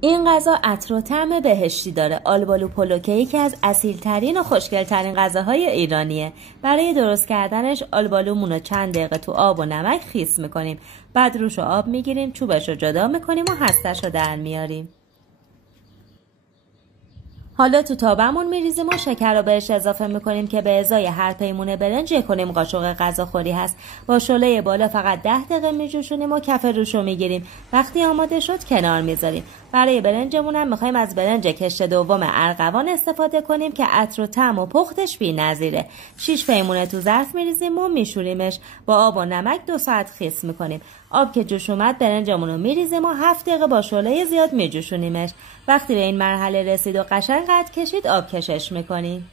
این غذا عطر و طعم بهشتی داره. آلبالو پلو که یکی از اصیل‌ترین و خوشگل‌ترین غذاهای ایرانیه. برای درست کردنش آلبالومون رو چند دقیقه تو آب و نمک خیس میکنیم. بعد روش آب میگیریم، چوبش رو جدا میکنیم و هستش رو در میاریم. حالا تو تابمون میریزیم و شکر رو بهش اضافه میکنیم که به ازای هر پیمونه برنج 1.5 قاشق غذاخوری هست. با شعله بالا فقط 10 دقیقه میجوشونیم و کف روش رو میگیریم. وقتی آماده شد کنار میذاریم. برای برنجمون هم میخوایم از برنج کشت دوم ارغوان استفاده کنیم که عطر و طعم و پختش بی‌نظیره. 6 پیمونه تو ظرف میریزیم و میشوریمش. با آب و نمک 2 ساعت خیس میکنیم. آب که جوش اومد برنجمون رو میریزیم و 7 دقیقه با شعله زیاد میجوشونیمش. وقتی به این مرحله رسید و قشنگ قد کشید آب کشش میکنیم.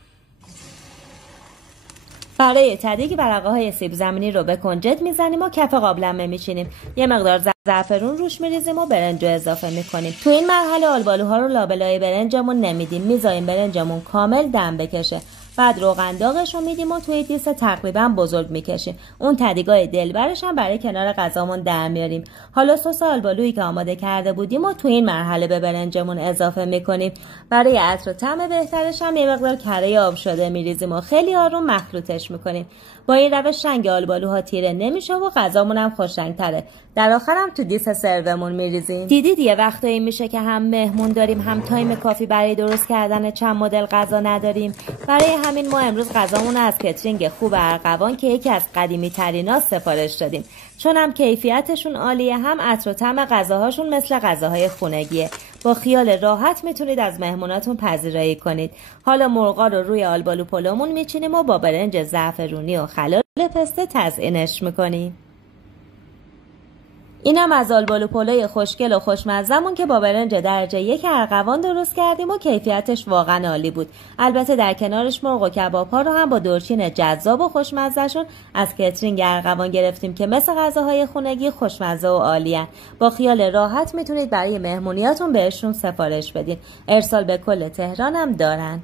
برای تدیگ ورقه های سیب زمینی رو به کنجد میزنیم و کف قابلمه میچینیم. یه مقدار زعفرون روش میریزیم و برنج رو اضافه میکنیم. تو این مرحله آلبالوها رو لابلای برنجمون نمیدیم. میذاریم برنجمون کامل دم بکشه. بعد روغن داغش رو میدیم و توی دیس تقریبا بزرگ میکشیم. اون تدیگای دلبرش هم برای کنار غذامون در میاریم. حالا سس آلبالویی که آماده کرده بودیم و تو این مرحله به برنجمون اضافه میکنیم. برای عطر و طعم بهترش هم یه مقدار کره آب شده میریزیم و خیلی آروم مخلوطش میکنیم. با این روش رنگ آلبالوها تیره نمیشه و غذامون هم خوش رنگ‌تره. در آخر هم تو دیس سرومون میریزیم. دیدید یه وقتایی میشه که هم مهمون داریم هم تایم کافی برای درست کردن چند مدل غذا نداریم. برای همین ما امروز غذامون از کترینگ خوب ارغوان که یکی از قدیمی ترین‌ها سفارش دادیم. چون هم کیفیتشون عالیه، هم عطر و طعم غذاهاشون مثل غذاهای خونگیه. با خیال راحت میتونید از مهموناتون پذیرایی کنید. حالا مرغا رو روی آلبالو پلومون میچینیم و با برنج زعفرونی و خلال پسته تزیینش میکنیم. اینم از آلبالو پلوی خوشگل و خوشمزه‌مون که با برنج درجه 1 ارغوان درست کردیم و کیفیتش واقعا عالی بود. البته در کنارش مرغ و کباب‌ها رو هم با دورچین جذاب و خوشمزه‌شون از کترینگ ارغوان گرفتیم که مثل غذاهای خونگی خوشمزه و عالی‌ان. با خیال راحت میتونید برای مهمونیاتون بهشون سفارش بدین. ارسال به کل تهران هم دارن.